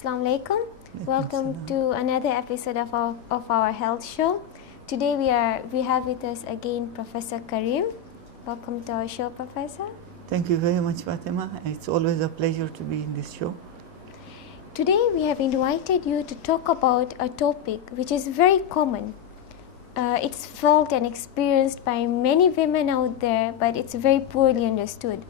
Assalamu alaikum. Welcome to another episode of our health show. Today we have with us again Professor Karim. Welcome to our show, Professor. Thank you very much, Fatima. It's always a pleasure to be in this show. Today we have invited you to talk about a topic which is very common. It's felt and experienced by many women out there, but it's very poorly understood.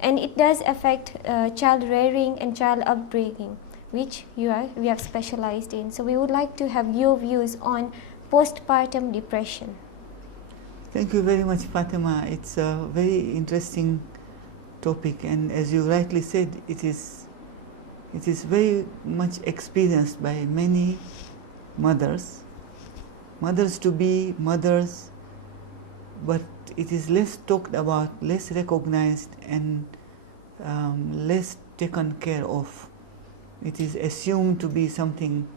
And it does affect child rearing and child upbringing, which we have specialized in. So we would like to have your views on postpartum depression. Thank you very much, Fatima. It's a very interesting topic, and as you rightly said, it is very much experienced by many mothers to be mothers, but it is less talked about, less recognized, and less taken care of. It is assumed to be something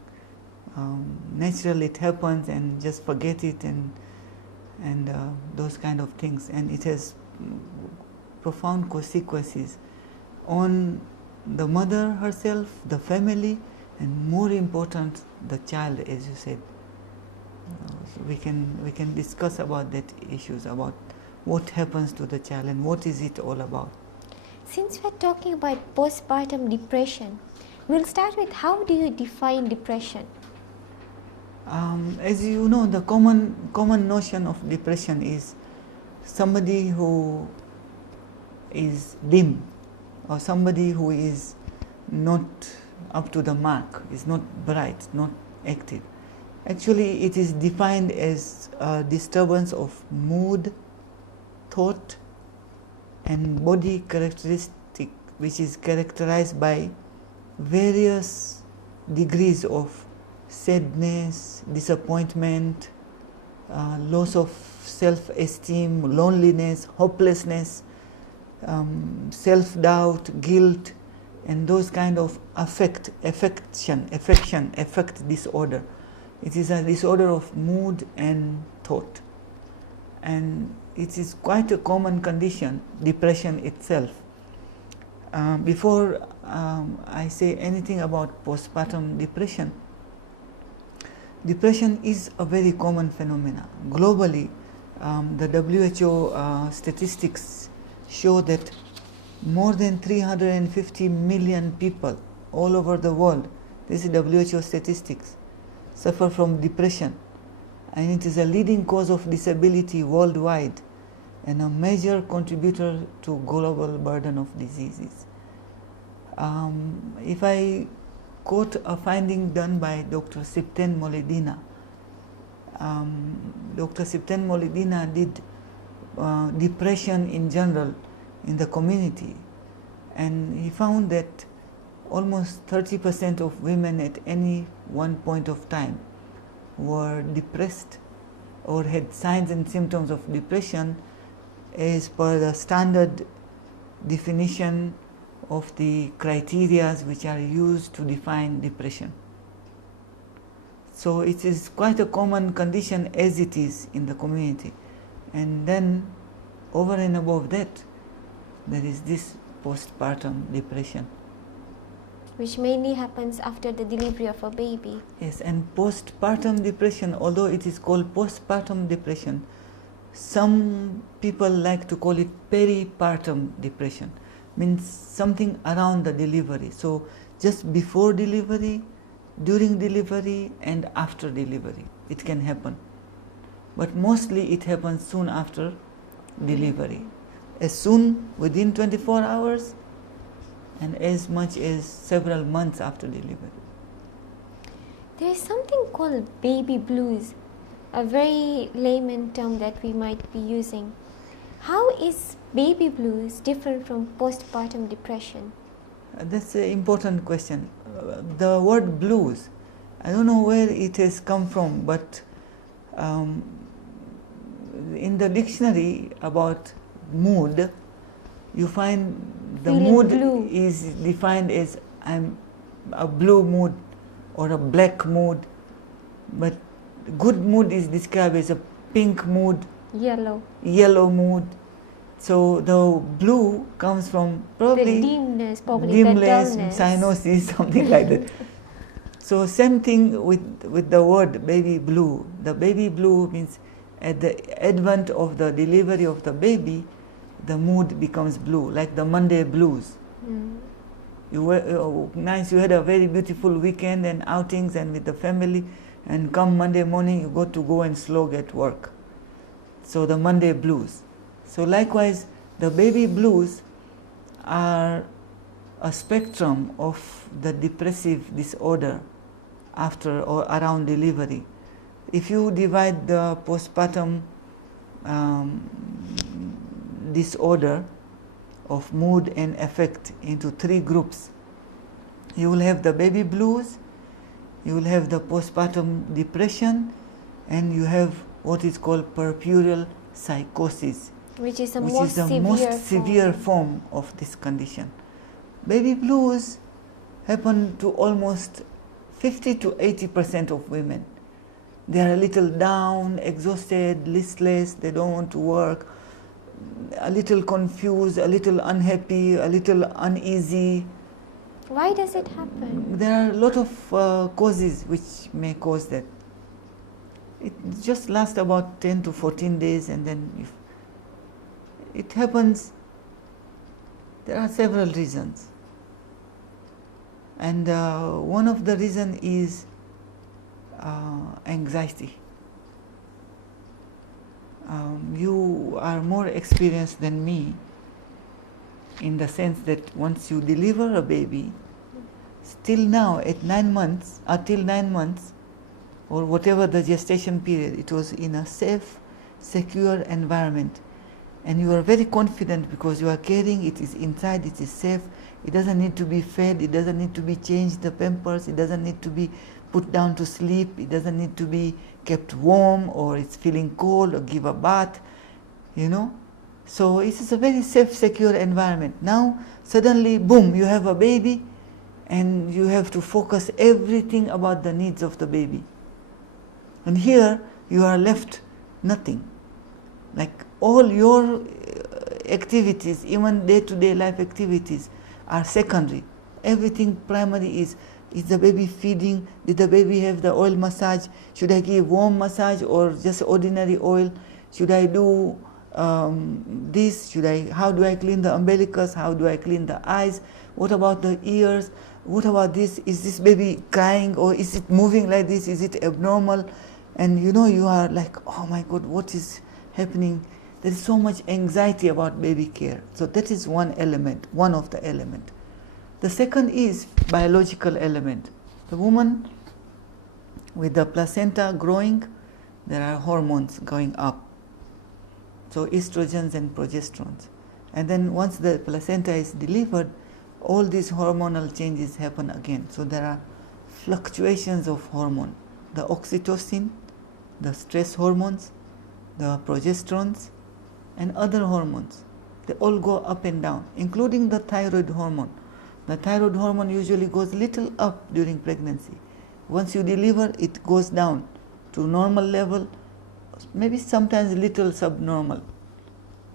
natural. It happens and just forget it, and those kind of things, and it has profound consequences on the mother herself, the family, and more important, the child, as you said. So we can discuss about that issues, about what happens to the child and what is it all about. Since we're talking about postpartum depression, we'll start with how do you define depression? As you know, the common notion of depression is somebody who is dim, or somebody who is not up to the mark, is not bright, not active. Actually, it is defined as a disturbance of mood, thought, and body characteristic, which is characterized by various degrees of sadness, disappointment, loss of self-esteem, loneliness, hopelessness, self-doubt, guilt, and those kind of affect disorder. It is a disorder of mood and thought, and it is quite a common condition, depression itself. Before I say anything about postpartum depression, depression is a very common phenomenon. Globally, the WHO statistics show that more than 350 million people all over the world, this is WHO statistics, suffer from depression, and it is a leading cause of disability worldwide and a major contributor to global burden of diseases. If I quote a finding done by Dr. Sipten Molidina, Dr. Sipten Molidina did depression in general in the community, and he found that almost 30% of women at any one point of time were depressed or had signs and symptoms of depression as per the standard definition of the criteria which are used to define depression. So it is quite a common condition as it is in the community. And then over and above that, there is this postpartum depression, Which mainly happens after the delivery of a baby. Yes, and postpartum depression, although it is called postpartum depression, some people like to call it peripartum depression, means something around the delivery. So just before delivery, during delivery, and after delivery, it can happen. But mostly it happens soon after delivery, as soon within 24 hours, and as much as several months after delivery. There is something called baby blues, a very layman term that we might be using. How is baby blues different from postpartum depression? That's an important question. The word blues, I don't know where it has come from, but in the dictionary about mood, you find the Feeling mood blue is defined as I'm a blue mood or a black mood, but good mood is described as a pink mood, yellow mood. So the blue comes from probably the dimness, cyanosis, something like that. So same thing with the word baby blue. The baby blue means at the advent of the delivery of the baby, the mood becomes blue, like the Monday blues. You were nice, you had a very beautiful weekend and outings and with the family, and come Monday morning you go and slog at work. So the Monday blues. So likewise, the baby blues are a spectrum of the depressive disorder after or around delivery. If you divide the postpartum disorder of mood and affect into 3 groups, you will have the baby blues, you will have the postpartum depression, and you have what is called puerperal psychosis, which is the most severe form of this condition. Baby blues happen to almost 50 to 80% of women. They are a little down, exhausted, listless, they don't want to work, a little confused, a little unhappy, a little uneasy. Why does it happen? There are a lot of causes which may cause that. It just lasts about 10 to 14 days, and then if it happens, there are several reasons. And one of the reasons is anxiety. You are more experienced than me in the sense that once you deliver a baby, still now at 9 months, till 9 months, or whatever the gestation period, it was in a safe, secure environment. And you are very confident because you are carrying, it is inside, it is safe, it doesn't need to be fed, it doesn't need to be changed the pampers, it doesn't need to be put down to sleep, it doesn't need to be kept warm, or it's feeling cold, or give a bath, you know. So it is a very safe, secure environment. Now suddenly, boom, you have a baby, and you have to focus everything about the needs of the baby. And here you are left nothing. Like all your activities, even day-to-day life activities, are secondary. Everything primary is the baby feeding? Did the baby have the oil massage? Should I give warm massage or just ordinary oil? Should I do this? How do I clean the umbilicus? How do I clean the eyes? What about the ears? What about this? Is this baby crying, or is it moving like this? Is it abnormal? And you know, you are like, oh my God, what is happening? There is so much anxiety about baby care. So that is one element, one of the elements. The second is biological element. The woman with the placenta growing, there are hormones going up. So estrogens and progesterones. And then once the placenta is delivered, all these hormonal changes happen again. So there are fluctuations of hormone. The oxytocin, the stress hormones, the progesterones, and other hormones. They all go up and down, including the thyroid hormone. The thyroid hormone usually goes little up during pregnancy. Once you deliver, it goes down to normal level, maybe sometimes little subnormal.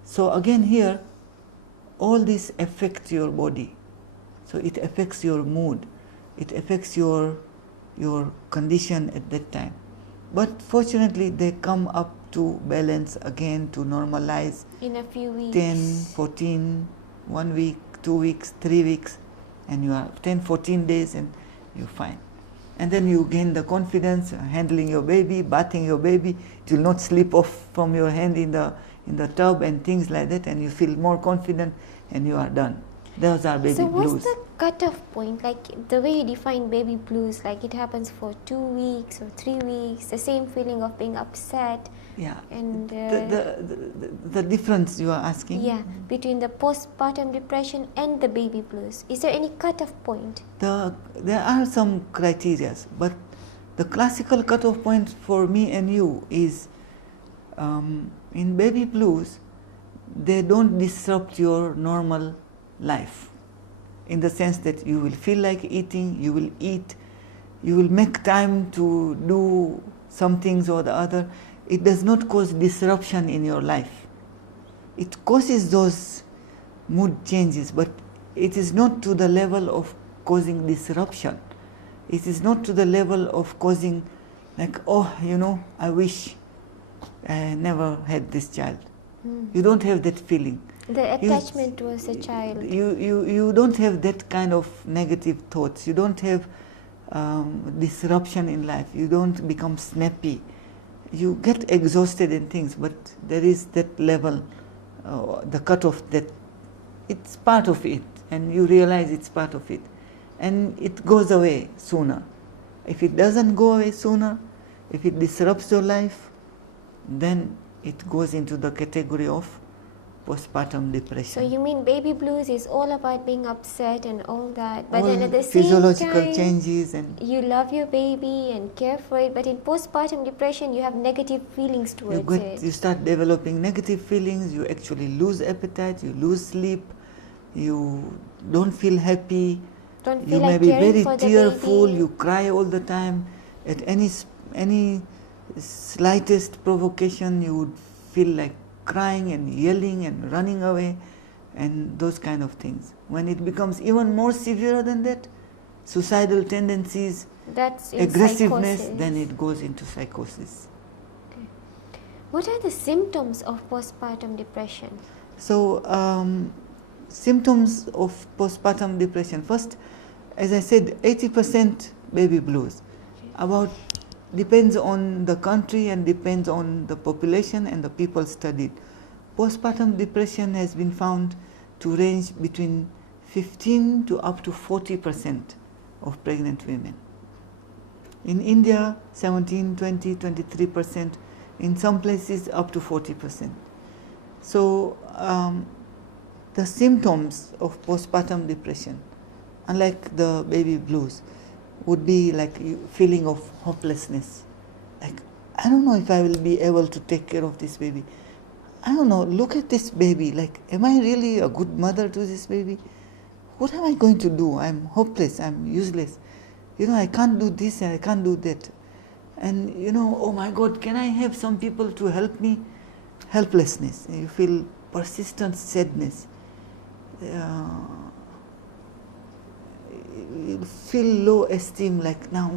So again here, all this affects your body. So it affects your mood. It affects your condition at that time. But fortunately, they come up to balance again, to normalize. In a few weeks. 10, 14, 1 week, 2 weeks, 3 weeks, and you are 10, 14 days and you're fine. And then you gain the confidence, handling your baby, bathing your baby. It will not slip off from your hand in the tub and things like that, and you feel more confident and you are done. Those are baby blues. So what's the cutoff point? Like the way you define baby blues, like it happens for 2 weeks or 3 weeks, the same feeling of being upset. Yeah. And the difference you are asking? Yeah, between the postpartum depression and the baby blues. Is there any cutoff point? There are some criteria, but the classical cutoff point for me and you is in baby blues, they don't disrupt your normal life, in the sense that you will feel like eating, you will eat, you will make time to do some things or the other. It does not cause disruption in your life. It causes those mood changes, but it is not to the level of causing disruption. It is not to the level of causing like, oh, you know, I wish I never had this child. You don't have that feeling. The attachment towards the child. You don't have that kind of negative thoughts. You don't have disruption in life. You don't become snappy. You get exhausted in things, but there is that level, the cutoff, that it's part of it, and you realize it's part of it, and it goes away sooner. If it doesn't go away sooner, if it disrupts your life, then it goes into the category of postpartum depression. So you mean baby blues is all about being upset and all that, but all then at the same physiological time, changes, and you love your baby and care for it, but in postpartum depression you have negative feelings towards it. you start developing negative feelings. You actually lose appetite, you lose sleep, you don't feel happy, Don't you feel may like be caring very for the tearful, baby. you cry all the time. At any slightest provocation, you would feel like crying and yelling and running away, and those kind of things. When it becomes even more severe than that, suicidal tendencies, That's in aggressiveness, psychosis. then it goes into psychosis. Okay. What are the symptoms of postpartum depression? So, symptoms of postpartum depression. First, as I said, 80% baby blues. About, depends on the country and depends on the population and the people studied. Postpartum depression has been found to range between 15 to up to 40% of pregnant women. In India, 17, 20, 23%. In some places, up to 40%. So, the symptoms of postpartum depression, unlike the baby blues, would be like feeling of hopelessness. Like, I don't know if I will be able to take care of this baby. I don't know, look at this baby. Like, am I really a good mother to this baby? What am I going to do? I'm hopeless, I'm useless. You know, I can't do this and I can't do that. And, you know, oh my God, can I have some people to help me? Helplessness. You feel persistent sadness. You feel low esteem, like now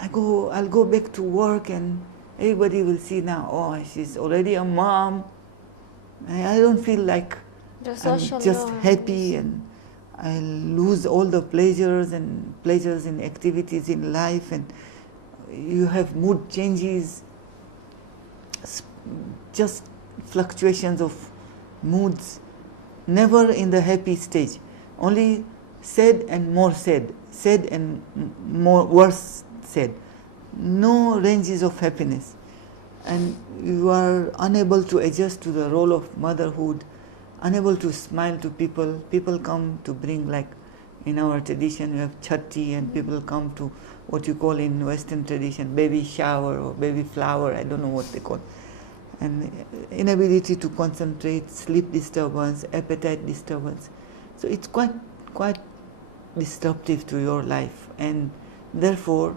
I'll go back to work and everybody will see now, oh, she's already a mom. I don't feel like The I'm social just norms. happy, and I'll lose all the pleasures in activities in life, and you have mood changes, just fluctuations of moods, never in the happy stage, only sad and more sad, sad and more worse sad, no ranges of happiness, and you are unable to adjust to the role of motherhood, unable to smile to people. People come to bring, like in our tradition you have chatti, and people come to what you call in Western tradition baby shower or baby flower, I don't know what they call, and inability to concentrate, sleep disturbance, appetite disturbance. So it's quite disruptive to your life, and therefore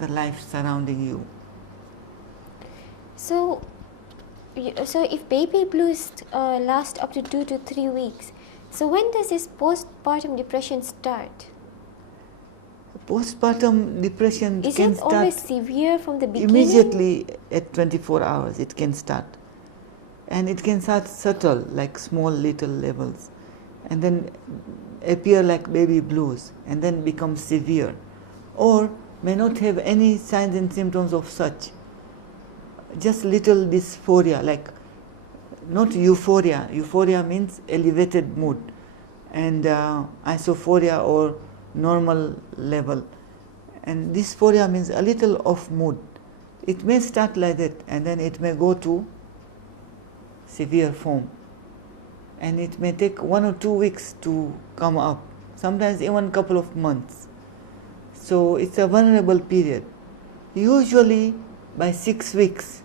the life surrounding you. So if baby blues last up to 2 to 3 weeks, so when does this postpartum depression start? Postpartum depression Is can it always start severe from the beginning? immediately at 24 hours. It can start, and it can start subtle, like small little levels, and then appear like baby blues, and then become severe, or may not have any signs and symptoms of such, just little dysphoria, like not euphoria. Euphoria means elevated mood, and isophoria or normal level, and dysphoria means a little off mood. It may start like that, and then it may go to severe form, and it may take 1 or 2 weeks to come up, sometimes even a couple of months. So it's a vulnerable period. Usually by 6 weeks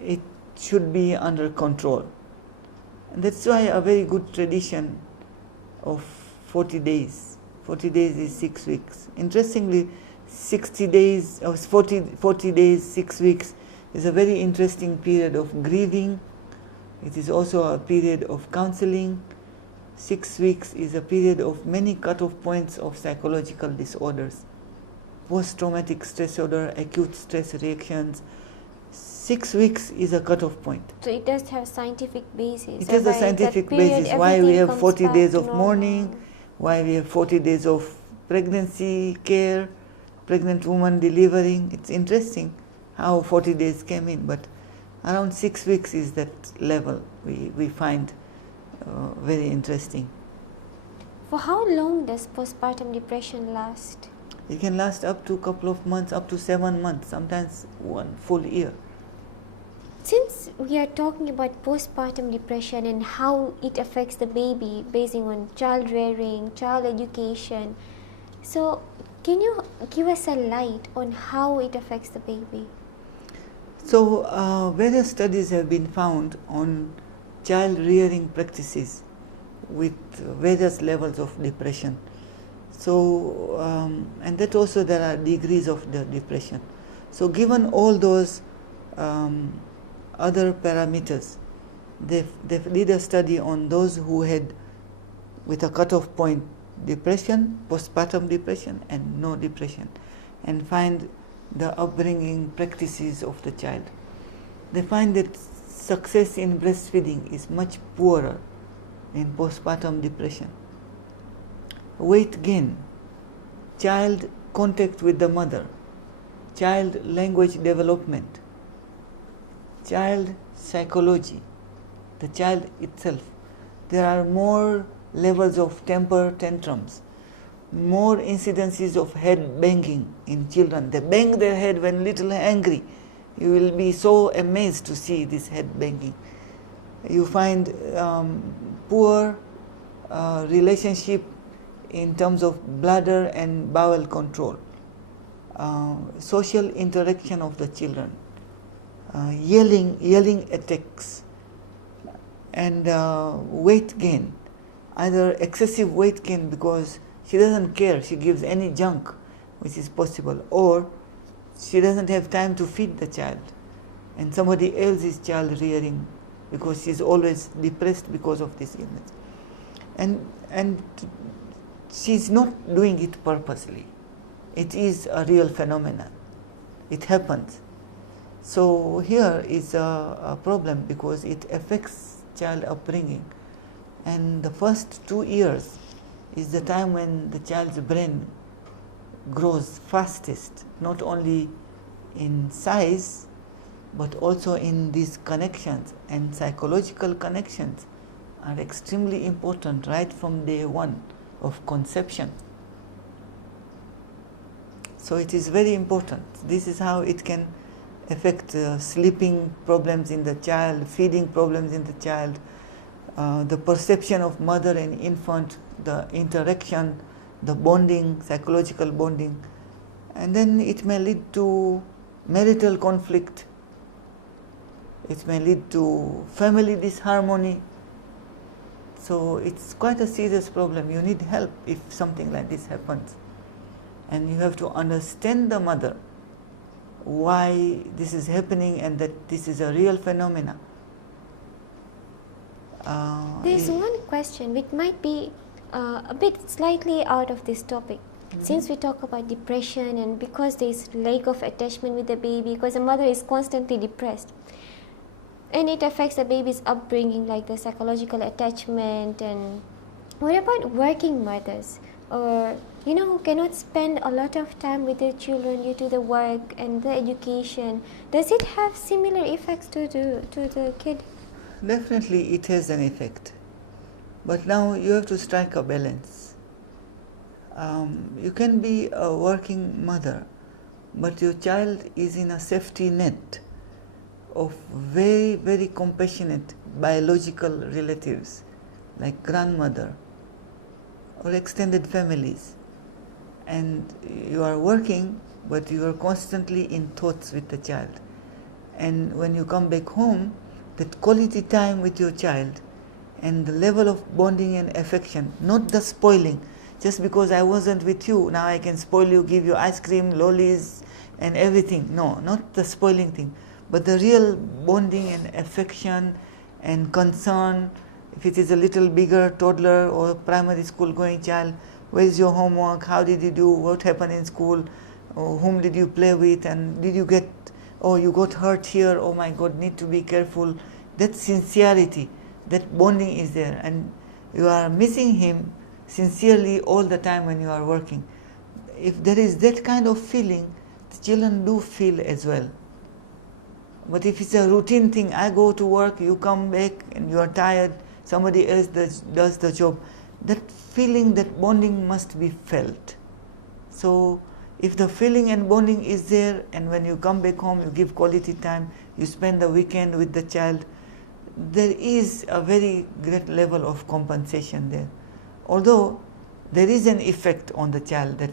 it should be under control, and that's why a very good tradition of 40 days. 40 days is 6 weeks. Interestingly, 60 days or 40 days, 6 weeks is a very interesting period of grieving. It is also a period of counseling, 6 weeks is a period of many cutoff points of psychological disorders. Post-traumatic stress disorder, acute stress reactions. 6 weeks is a cutoff point. So it does have scientific basis. It has a scientific basis. Why we have 40 days of mourning, why we have 40 days of pregnancy care, pregnant woman delivering. It's interesting how 40 days came in, but around 6 weeks is that level we find very interesting. For how long does postpartum depression last? It can last up to a couple of months, up to 7 months, sometimes 1 full year. Since we are talking about postpartum depression and how it affects the baby based on child rearing, child education, so can you give us a light on how it affects the baby? So various studies have been found on child rearing practices with various levels of depression. So and that also there are degrees of the depression. So given all those other parameters, they did a study on those who had with a cutoff point depression, postpartum depression and no depression, and find the upbringing practices of the child. They find that success in breastfeeding is much poorer in postpartum depression. Weight gain, child contact with the mother, child language development, child psychology, the child itself. There are more levels of temper tantrums, more incidences of head banging in children. They bang their head when little angry. You will be so amazed to see this head banging. You find poor relationship in terms of bladder and bowel control, social interaction of the children, yelling attacks, and weight gain, either excessive weight gain because she doesn't care, she gives any junk, which is possible, or she doesn't have time to feed the child, and somebody else is child rearing because she's always depressed because of this illness. And she's not doing it purposely. It is a real phenomenon. It happens. So here is a problem because it affects child upbringing. And the first 2 years is the time when the child's brain grows fastest, not only in size, but also in these connections. And psychological connections are extremely important right from day one of conception. So it is very important. This is how it can affect sleeping problems in the child, feeding problems in the child, the perception of mother and infant, the interaction, the bonding, psychological bonding, and then it may lead to marital conflict, it may lead to family disharmony. So it's quite a serious problem. You need help if something like this happens. And you have to understand the mother, why this is happening and that this is a real phenomena. There's one question which might be a bit slightly out of this topic. Since we talk about depression and because there is lack of attachment with the baby, because the mother is constantly depressed, and it affects the baby's upbringing, like the psychological attachment. And what about working mothers, or who cannot spend a lot of time with their children due to the work and the education? Does it have similar effects to the kid? Definitely it has an effect, but now you have to strike a balance. You can be a working mother, but your child is in a safety net of very, very compassionate biological relatives like grandmother or extended families, and you are working, but you are constantly in thoughts with the child. And when you come back home, that quality time with your child and the level of bonding and affection, not the spoiling. Just because I wasn't with you, now I can spoil you, give you ice cream, lollies and everything. No, not the spoiling thing, but the real bonding and affection and concern. If it is a little bigger toddler or primary school going child, where is your homework, how did you do, what happened in school, or whom did you play with, and did you get, oh you got hurt here, oh my God, need to be careful. That sincerity, that bonding is there, and you are missing him sincerely all the time when you are working. If there is that kind of feeling, the children do feel as well. But if it's a routine thing, I go to work, you come back and you are tired, somebody else does the job, that feeling, that bonding must be felt. So if the feeling and bonding is there, and when you come back home you give quality time, you spend the weekend with the child, there is a very great level of compensation there. Although there is an effect on the child, that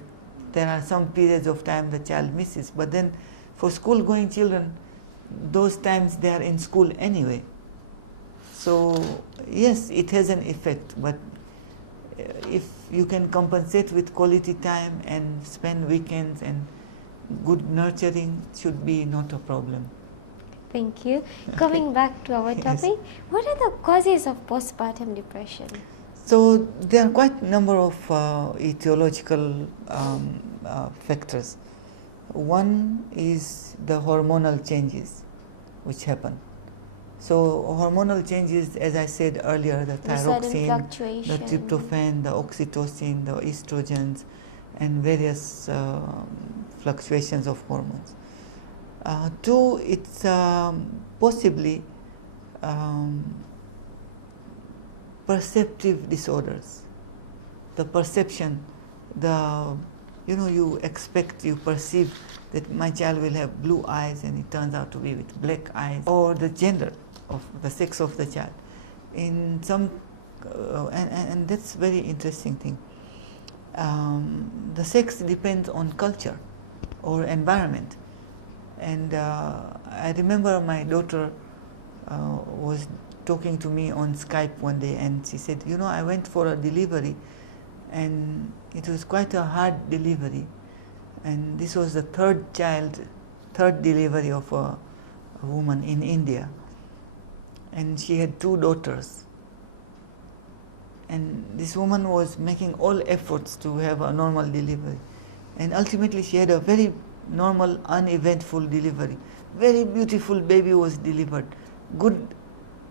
there are some periods of time the child misses, but then for school going children, those times they are in school anyway. So yes, it has an effect, but if you can compensate with quality time and spend weekends and good nurturing, should be not a problem. Thank you. Coming back to our topic, what are the causes of postpartum depression? So there are quite a number of etiological factors. One is the hormonal changes which happen. So hormonal changes, as I said earlier, the thyroxine, the tryptophan, the oxytocin, the estrogens, and various fluctuations of hormones. Two, it's possibly perceptive disorders. The perception, you expect, you perceive that my child will have blue eyes and it turns out to be with black eyes, or the gender of the sex of the child. In some, and that's very interesting thing. The sex depends on culture or environment. And I remember my daughter was talking to me on Skype one day, and she said, I went for a delivery and it was quite a hard delivery, and this was the third delivery of a woman in India, and she had 2 daughters, and this woman was making all efforts to have a normal delivery, and ultimately she had a very normal, uneventful delivery. Very beautiful baby was delivered, good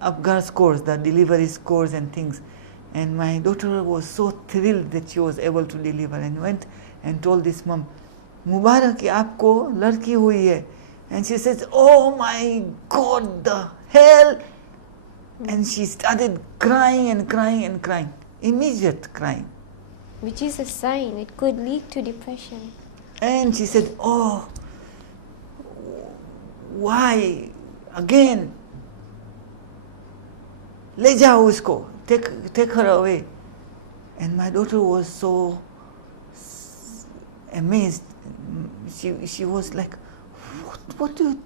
Apgar scores, the delivery scores and things. And my daughter was so thrilled that she was able to deliver, and went and told this mom, Mubarak ki aapko ladki hui hai. And she says, oh my God, the hell. And she started crying and crying and crying, immediate crying. Which is a sign, it could lead to depression. And she said, oh, why again? Le jao usko, take her away. And my daughter was so amazed. She was like, what do you,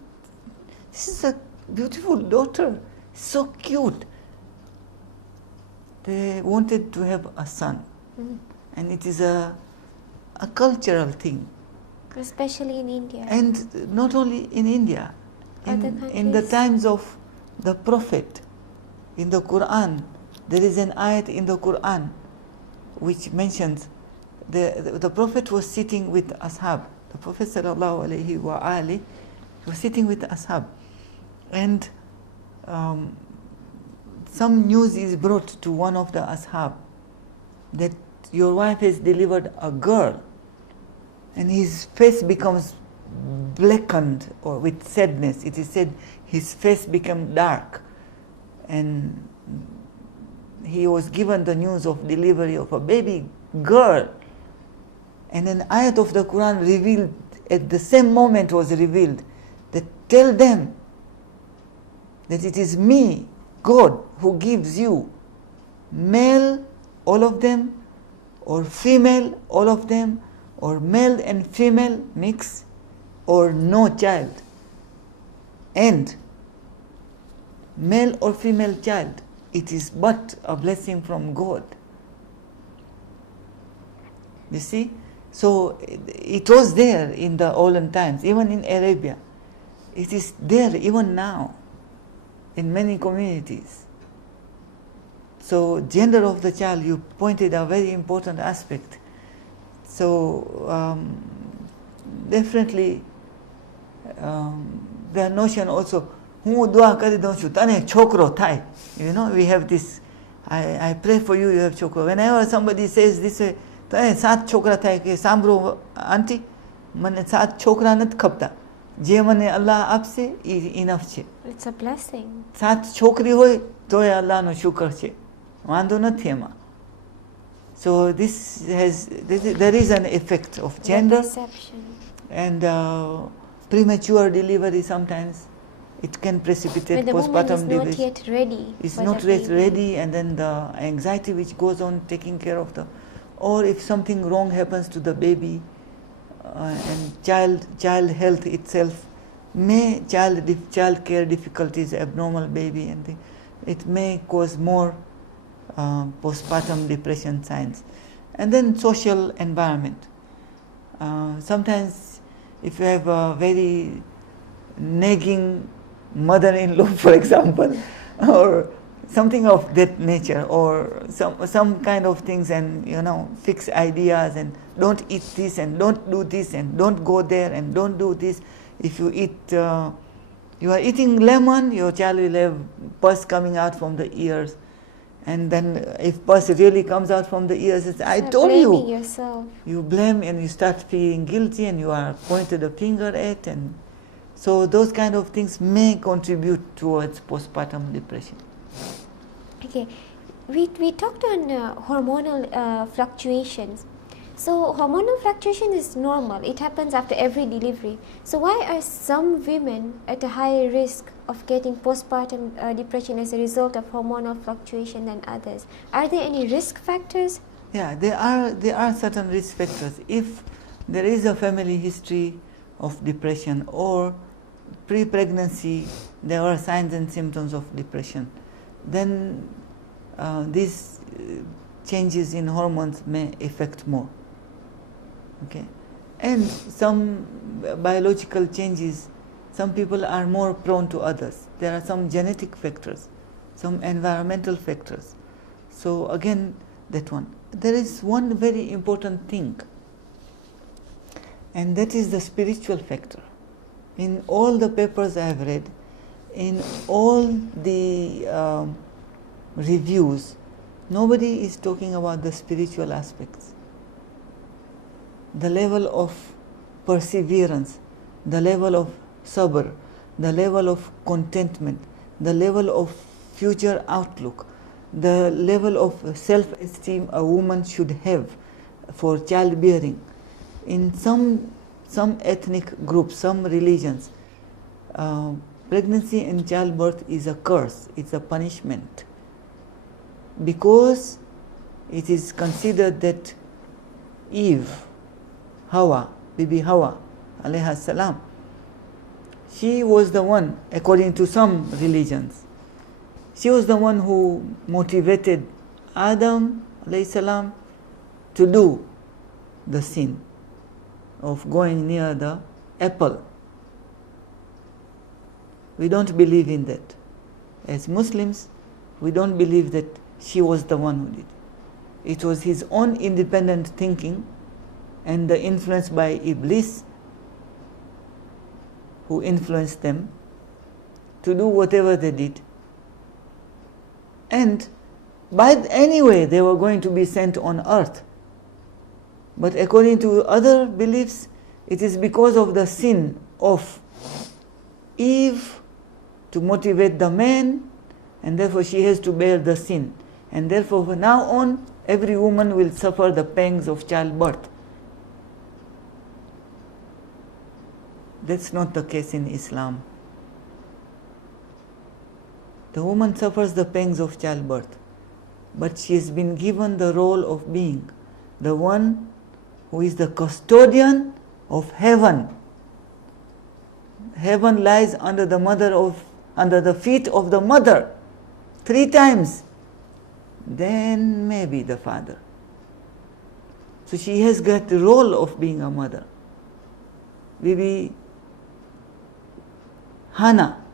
this is a beautiful daughter, so cute. They wanted to have a son. And it is a cultural thing. Especially in India. And not only in India, in the times of the Prophet, in the Quran, there is an ayat in the Quran which mentions the Prophet was sitting with ashab. The Prophet sallallahu alaihi wa ali was sitting with ashab, and some news is brought to one of the ashab that your wife has delivered a girl, and his face becomes blackened or with sadness. It is said his face became dark, and he was given the news of delivery of a baby girl, and an ayat of the Quran revealed at the same moment was revealed that tell them that it is me, God, who gives you male, all of them, or female, all of them, or male and female mix, or no child, and male or female child, it is but a blessing from God. You see? So it was there in the olden times, even in Arabia. It is there even now in many communities. So gender of the child, you pointed a very important aspect. So definitely the notion also, હું દુઆ કરી દઉં છું તને છોકરો થાય. You know, we have this, I pray for you, you have છોકરો. Whenever somebody says this way, તને 7 છોકરા થાય, કે સાંભળો આંટી, મને 7 છોકરા નથી ખપતા, જે મને અલ્લાહ આપશે એ ઇનફ છે. It's a blessing. 7 છોકરી હોય તોય અલ્લાહનો શુકર છે, વાંધો નથી એમાં. So there is an effect of gender. Perception. And premature delivery sometimes, it can precipitate when the postpartum woman is not depression. yet ready. It's for not the yet baby. ready, and then the anxiety which goes on taking care of the, or if something wrong happens to the baby, and child health itself, may child care difficulties, abnormal baby, and it may cause more postpartum depression signs. And then social environment. Sometimes if you have a very nagging mother-in-law, for example, or something of that nature, or some kind of things, and you know, fixed ideas, and don't eat this, and don't do this, and don't go there, and don't do this. If you eat, you are eating lemon, your child will have pus coming out from the ears. And then if pus really comes out from the ears, it's, I told you. Yourself. You blame, and you start feeling guilty, and you are pointed a finger at, and so those kind of things may contribute towards postpartum depression. Okay, we talked on hormonal fluctuations. So hormonal fluctuation is normal. It happens after every delivery. So why are some women at a higher risk of getting postpartum depression as a result of hormonal fluctuation than others? Are there any risk factors? Yeah, there are certain risk factors. If there is a family history of depression, or pre-pregnancy there are signs and symptoms of depression, then these changes in hormones may affect more. Okay, and some biological changes, some people are more prone to others. There are some genetic factors, some environmental factors. So again, that one. There is one very important thing, and that is the spiritual factor. In all the papers I have read, in all the reviews, nobody is talking about the spiritual aspects. The level of perseverance, the level of sabr, the level of contentment, the level of future outlook, the level of self-esteem a woman should have for childbearing. In some ethnic groups, some religions, pregnancy and childbirth is a curse, it's a punishment, because it is considered that Eve, Hawa, Bibi Hawa, alayha salam, she was the one, according to some religions, she was the one who motivated Adam alayhi salam to do the sin of going near the apple. We don't believe in that. As Muslims, we don't believe that she was the one who did. It was his own independent thinking and the influence by Iblis who influenced them to do whatever they did. And anyway, they were going to be sent on earth. But according to other beliefs, it is because of the sin of Eve to motivate the man, and therefore she has to bear the sin. And therefore from now on, every woman will suffer the pangs of childbirth. That's not the case in Islam. The woman suffers the pangs of childbirth, but she has been given the role of being the one who is the custodian of heaven. Heaven lies under the feet of the mother 3 times, then maybe the father. So she has got the role of being a mother. Bibi Hannah,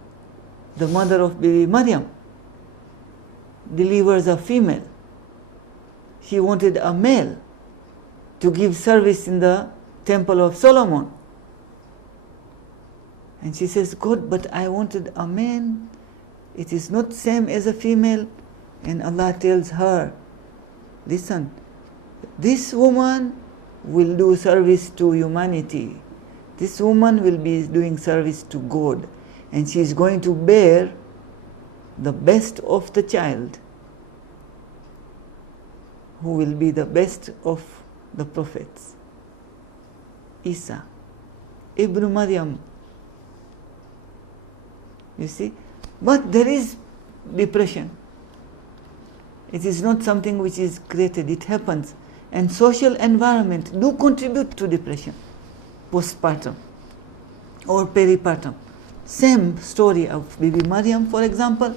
the mother of Bibi Maryam, delivers a female. She wanted a male to give service in the temple of Solomon. And she says, God, but I wanted a man. It is not same as a female. And Allah tells her, listen, this woman will do service to humanity. This woman will be doing service to God. And she is going to bear the best of the child, who will be the best of the prophets. Isa, Ibn Maryam. You see? But there is depression. It is not something which is created, it happens. And social environment do contribute to depression, postpartum or peripartum. Same story of Bibi Maryam, for example,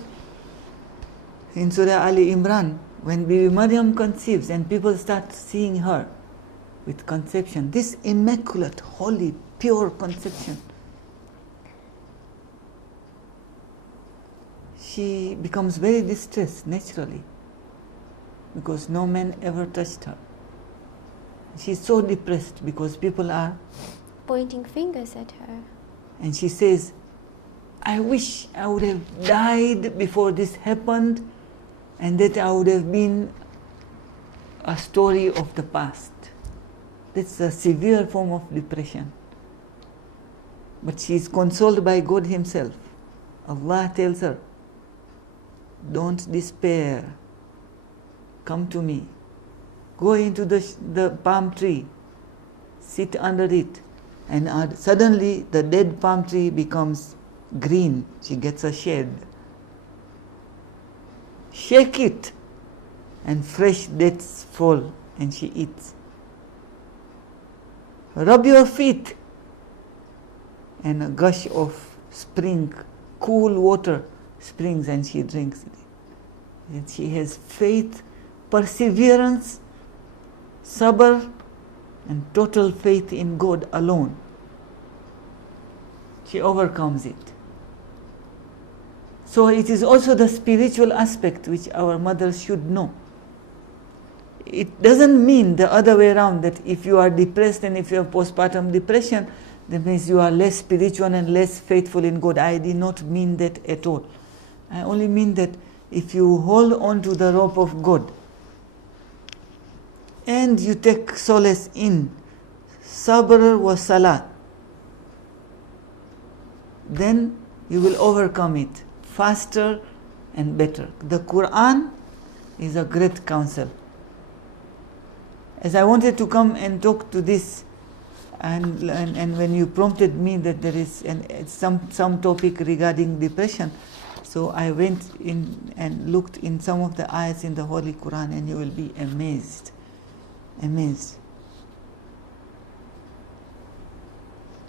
in Surah Ali Imran, when Bibi Maryam conceives and people start seeing her with conception, this immaculate, holy, pure conception, she becomes very distressed naturally, because no man ever touched her. She's so depressed because people are pointing fingers at her. And she says, I wish I would have died before this happened, and that I would have been a story of the past. That's a severe form of depression. But she is consoled by God Himself. Allah tells her, don't despair. Come to me. Go into the palm tree. Sit under it. And suddenly the dead palm tree becomes green. She gets a shade. Shake it, and fresh dates fall, and she eats. Rub your feet, and a gush of spring, cool water springs, and she drinks it. And she has faith, perseverance, sabr, and total faith in God alone. She overcomes it. So it is also the spiritual aspect which our mothers should know. It doesn't mean the other way around, that if you are depressed and if you have postpartum depression, that means you are less spiritual and less faithful in God. I did not mean that at all. I only mean that if you hold on to the rope of God and you take solace in sabr wa salat, then you will overcome it faster and better. The Quran is a great counsel. As I wanted to come and talk to this, and when you prompted me that there is some topic regarding depression, so I went in and looked in some of the ayats in the Holy Quran, and you will be amazed. Amazed.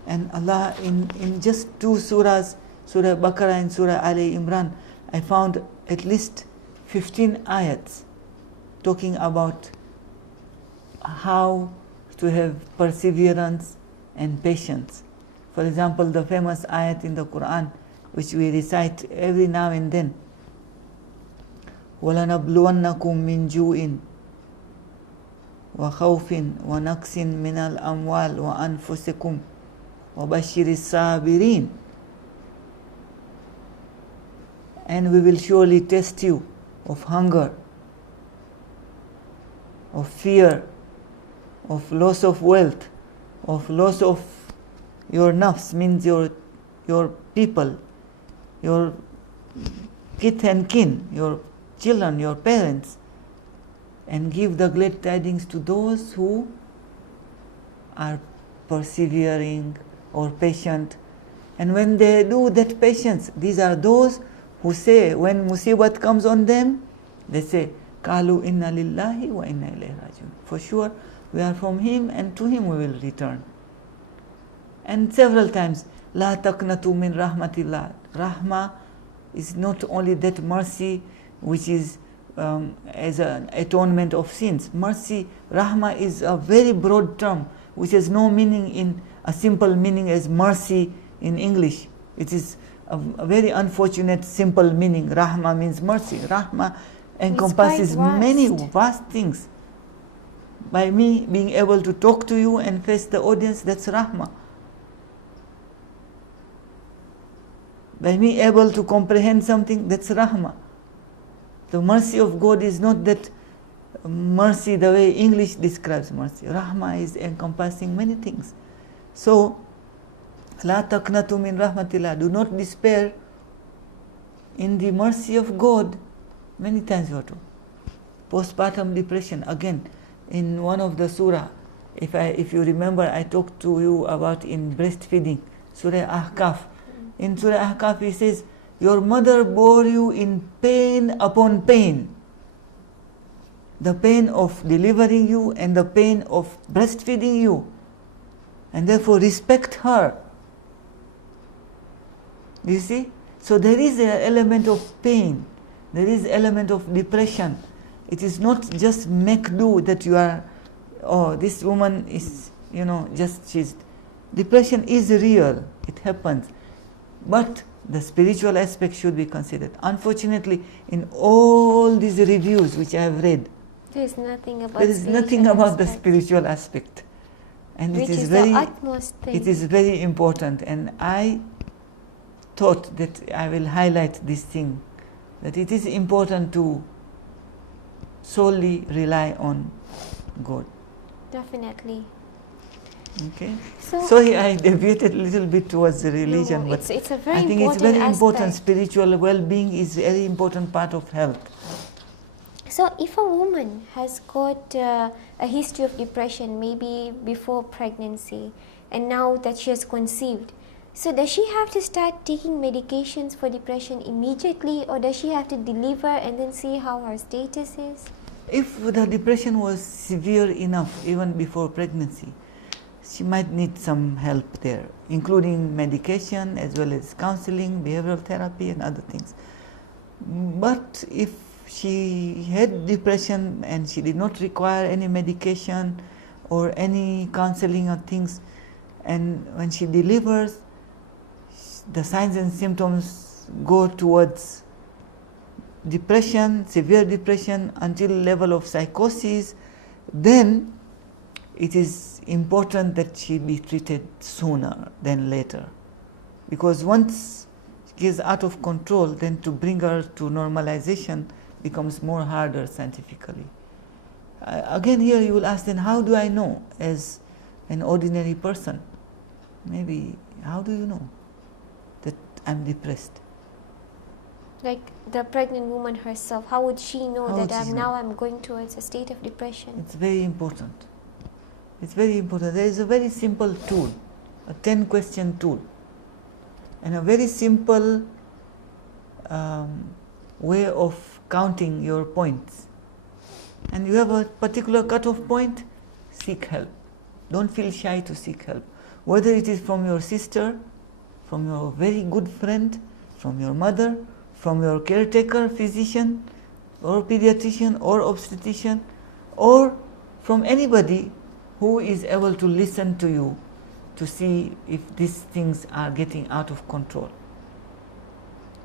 And Allah, in just two surahs, Surah Baqarah and Surah Ali Imran, I found at least 15 ayats talking about how to have perseverance and patience. For example, the famous ayat in the Quran, which we recite every now and then, وَلَنَبْلُوَنَّكُمْ مِنْ جُوءٍ وَخَوْفٍ وَنَقْصٍ مِنَ الْأَمْوَالِ وَأَنفُسِكُمْ وَبَشِّرِ الصَّابِرِينَ. And we will surely test you of hunger, of fear, of loss of wealth, of loss of your nafs, means your people, your kith and kin, your children, your parents, and give the glad tidings to those who are persevering or patient. And when they do that patience, these are those who say, when musibat comes on them, they say, Qalu inna lillahi wa inna ilayhi rajiun. For sure, we are from Him and to Him we will return. And several times, La taqnatu min rahmatillah. Rahma is not only that mercy which is as an atonement of sins. Mercy, Rahma, is a very broad term which has no meaning in a simple meaning as mercy in English. It is a very unfortunate simple meaning. Rahma means mercy. Rahma encompasses many vast. vast things. By me being able to talk to you and face the audience, that's rahmah. By me able to comprehend something, that's rahmah. The mercy of God is not that mercy the way English describes mercy. Rahmah is encompassing many things. So, la taqnatu min rahmatillah, do not despair in the mercy of God. Many times we are told. Postpartum depression, again, in one of the surah, if you remember, I talked to you about in breastfeeding, Surah Ahqaf. In Surah Ahqaf, he says, your mother bore you in pain upon pain. The pain of delivering you and the pain of breastfeeding you. And therefore respect her. You see? So there is an element of pain. There is element of depression. It is not just make do that you are, oh, this woman is, depression is real. It happens. But the spiritual aspect should be considered. Unfortunately, in all these reviews which I have read, there is nothing about the spiritual aspect. And which is the utmost thing. It is very important. And I thought that I will highlight this thing, that it is important to solely rely on God. Definitely. Okay. Sorry, I deviated a little bit towards the religion, but it's a very I think important it's very aspect. important. Spiritual well-being is a very important part of health. So, if a woman has got a history of depression, maybe before pregnancy, and now that she has conceived, so does she have to start taking medications for depression immediately, or does she have to deliver and then see how her status is? If the depression was severe enough even before pregnancy, she might need some help there, including medication as well as counseling, behavioral therapy and other things. But if she had depression and she did not require any medication or any counseling or things, and when she delivers, the signs and symptoms go towards depression, severe depression, until level of psychosis, then it is important that she be treated sooner than later. Because once she is out of control, then to bring her to normalization becomes more harder scientifically. Again, here you will ask, then how do I know as an ordinary person? Maybe, how do you know that I'm depressed? Like the pregnant woman herself, how would she know that I'm going towards a state of depression? It's very important. It's very important. There is a very simple tool, a 10-question tool, and a very simple way of counting your points. And you have a particular cutoff point, seek help. Don't feel shy to seek help. Whether it is from your sister, from your very good friend, from your mother, from your caretaker, physician, or pediatrician, or obstetrician, or from anybody who is able to listen to you to see if these things are getting out of control.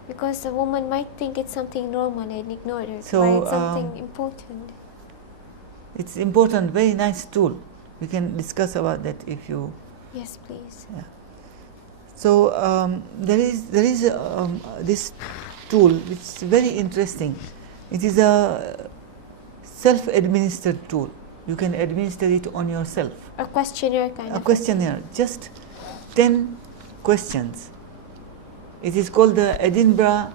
Because the woman might think it's something normal and ignore it, so, but it's something important. It's important, very nice tool. We can discuss about that if you... Yes, please. Yeah. So there is this tool which is very interesting. It is a self-administered tool. You can administer it on yourself. A questionnaire kind of. A questionnaire, just 10 questions. It is called the Edinburgh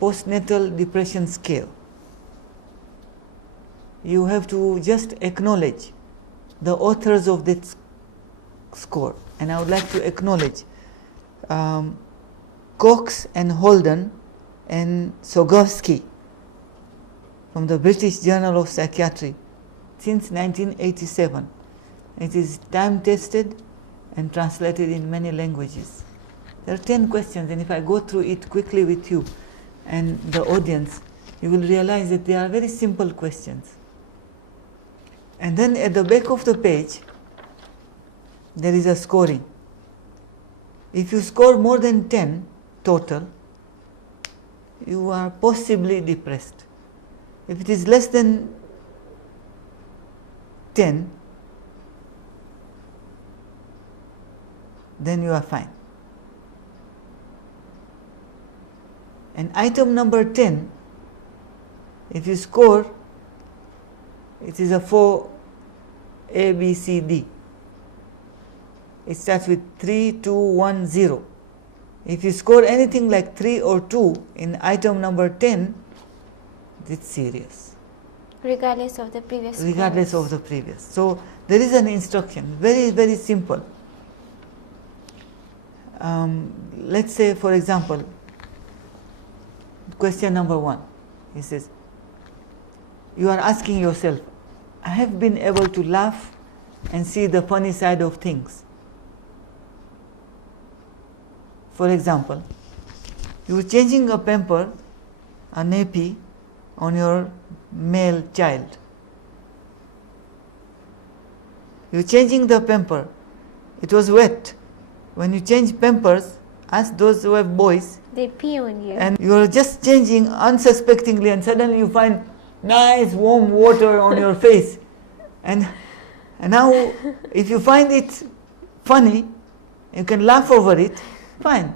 Postnatal Depression Scale. You have to just acknowledge the authors of that score. And I would like to acknowledge Cox and Holden and Sogowski from the British Journal of Psychiatry since 1987. It is time tested and translated in many languages. There are 10 questions, and if I go through it quickly with you and the audience, you will realize that they are very simple questions. And then at the back of the page, there is a scoring. If you score more than 10 total, you are possibly depressed. If it is less than 10, then you are fine. And item number 10, if you score, it is a 4 A, B, C, D. It starts with 3, 2, 1, 0. If you score anything like 3 or 2 in item number 10, it's serious. Regardless of the previous Regardless scores. of the previous. So there is an instruction, very, very simple. Let's say, for example, question number 1. He says, you are asking yourself, I have been able to laugh and see the funny side of things. For example, you are changing a pamper, a nappy on your male child. You are changing the pamper. It was wet. When you change pampers, ask those who have boys, They pee on you. and you are just changing unsuspectingly, and suddenly you find nice warm water on your face. And now, if you find it funny, you can laugh over it, fine,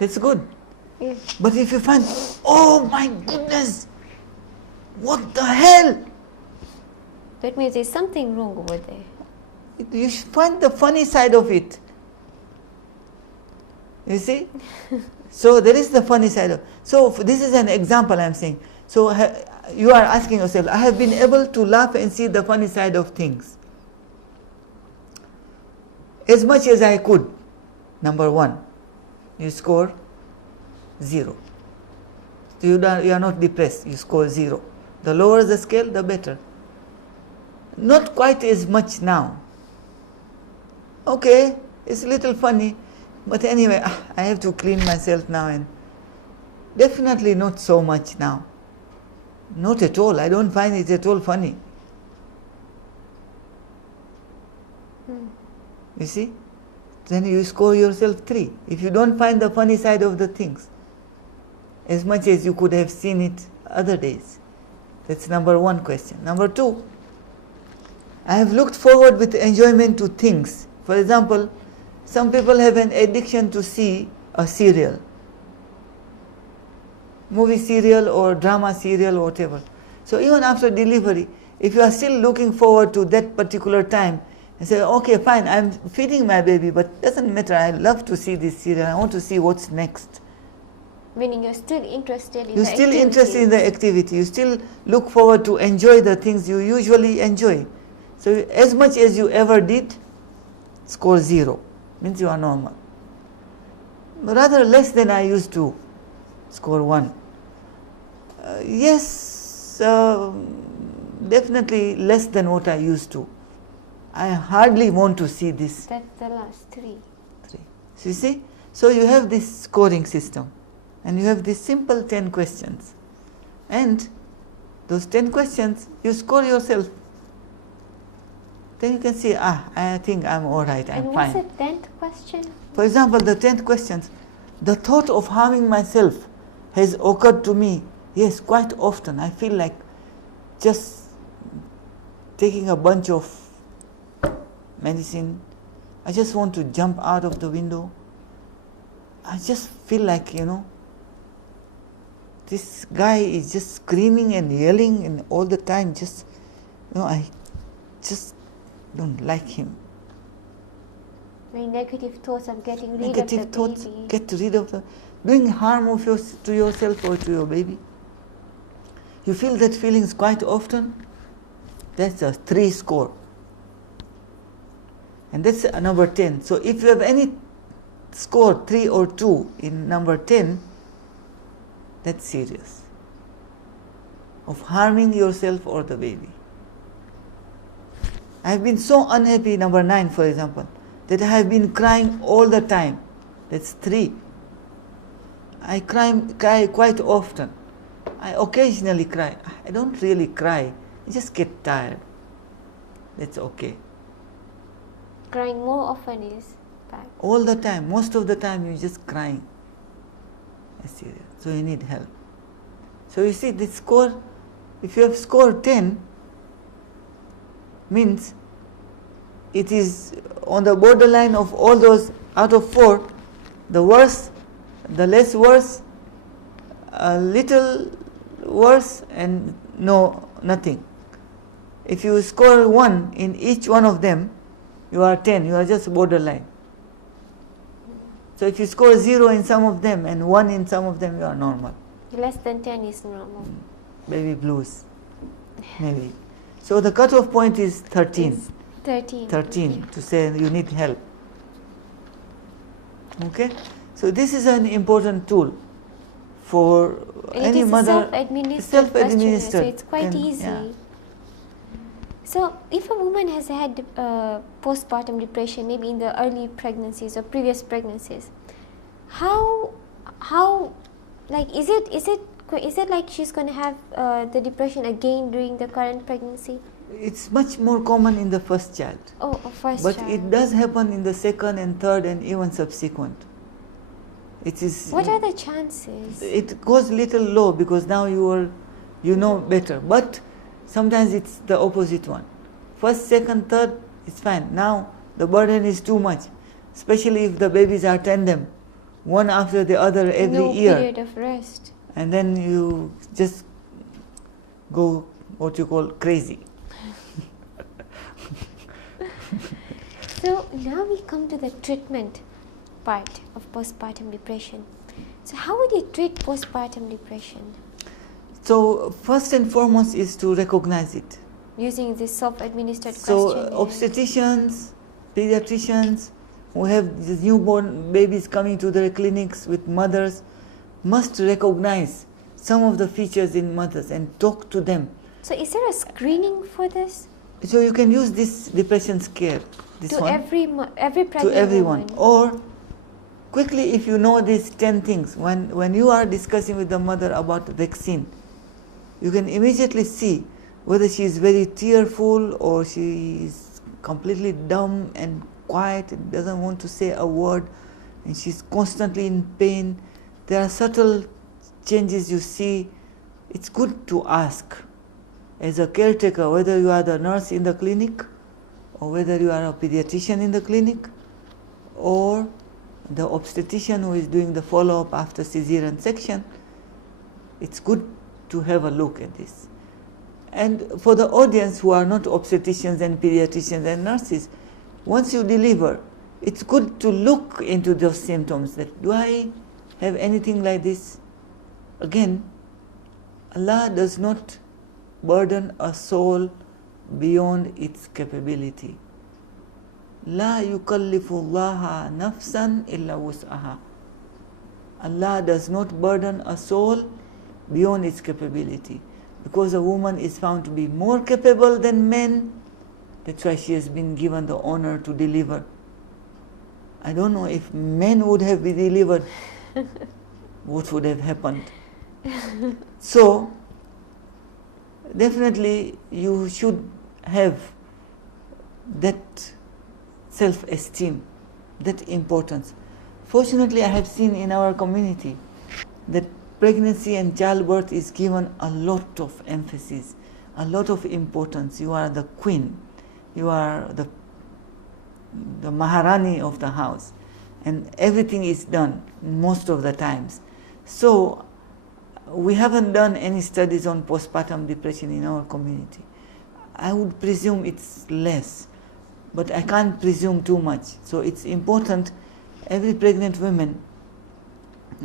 that's good. Yeah. But if you find, oh my goodness, what the hell? That means there's something wrong over there. You should find the funny side of it. You see? So there is the funny side of it. So this is an example I am saying. So you are asking yourself, I have been able to laugh and see the funny side of things as much as I could. Number 1, you score 0. So you are not depressed, you score 0. The lower the scale, the better. Not quite as much now. Okay, it's a little funny, but anyway, I have to clean myself now, and definitely not so much now. Not at all. I don't find it at all funny. You see? Then you score yourself 3. If you don't find the funny side of the things, as much as you could have seen it other days. That's number 1 question. Number 2, I have looked forward with enjoyment to things. For example, some people have an addiction to see a serial. Movie serial or drama serial or whatever. So even after delivery, if you are still looking forward to that particular time and say, okay, fine, I'm feeding my baby, but doesn't matter, I love to see this serial, I want to see what's next. Meaning you're still interested in You're the still activity. interested in the activity, you still look forward to enjoy the things you usually enjoy. So as much as you ever did, score 0, means you are normal. Rather less than I used to, score 1. Yes, definitely less than what I used to. I hardly want to see this. That's the last 3. So you see, so you have this scoring system, and you have these simple 10 questions, and those 10 questions you score yourself. Then you can see, I think I'm all right, I'm And fine. what's the 10th question? For example, the 10th question, the thought of harming myself has occurred to me, yes, quite often. I feel like just taking a bunch of medicine. I just want to jump out of the window. I just feel like, this guy is just screaming and yelling and all the time, just, I just don't like him. Very negative thoughts of getting rid Negative of the thoughts, baby. get rid of the, doing harm to yourself or to your baby. You feel that feelings quite often. That's a 3 score. And that's number 10. So if you have any score 3 or 2 in number 10, that's serious. Of harming yourself or the baby. I have been so unhappy, number 9 for example, that I have been crying all the time. That's 3. I cry quite often. I occasionally cry. I don't really cry. I just get tired. That's okay. Crying more often is bad. All the time, most of the time you're just crying. That's serious. So you need help. So you see, this score If you have scored 10, means it is on the borderline of all those out of 4, the worse, the less worse, a little worse, and no, nothing. If you score 1 in each one of them, you are 10, you are just borderline. So if you score 0 in some of them and 1 in some of them, you are normal. Less than 10 is normal. Baby blues, maybe. So the cutoff point is 13. It's 13. 13 Okay. to say you need help. Okay? So this is an important tool for And any it is mother. self-administered questionnaire, so Self-administered. it's quite Can- easy. yeah. So if a woman has had postpartum depression, maybe in the early pregnancies or previous pregnancies, how like is it like she's going to have the depression again during the current pregnancy? It's much more common in the first child. Oh, a first But child. it does happen in the second and third and even subsequent. It is. What are the chances? It goes little low because now you know better. But sometimes it's the opposite one. First, second, third, it's fine. Now the burden is too much, especially if the babies are tandem, one after the other every no year. period of rest. And then you just go what you call crazy. So now we come to the treatment part of postpartum depression. So how would you treat postpartum depression? So first and foremost is to recognize it. Using this self-administered So questionnaire. obstetricians, pediatricians who have these newborn babies coming to their clinics with mothers must recognize some of the features in mothers and talk to them. So is there a screening for this? So you can use this depression scale, this To one, every pregnant to everyone. woman? Or quickly, if you know these 10 things, when you are discussing with the mother about vaccine, you can immediately see whether she is very tearful or she is completely dumb and quiet and doesn't want to say a word and she's constantly in pain. There are subtle changes you see. It's good to ask as a caretaker, whether you are the nurse in the clinic or whether you are a pediatrician in the clinic or the obstetrician who is doing the follow-up after cesarean section. It's good to have a look at this. And for the audience who are not obstetricians and pediatricians and nurses, once you deliver, it's good to look into those symptoms. That do I have anything like this? Again, Allah does not burden a soul beyond its capability. La yukallifullaha nafsan illa wus'aha. Allah does not burden a soul beyond its capability. Because a woman is found to be more capable than men, that's why she has been given the honor to deliver. I don't know if men would have been delivered, what would have happened. So, definitely you should have that self-esteem, that importance. Fortunately, I have seen in our community that pregnancy and childbirth is given a lot of emphasis, a lot of importance. You are the queen, you are the Maharani of the house, and everything is done most of the times. So we haven't done any studies on postpartum depression in our community. I would presume it's less, but I can't presume too much. So it's important every pregnant woman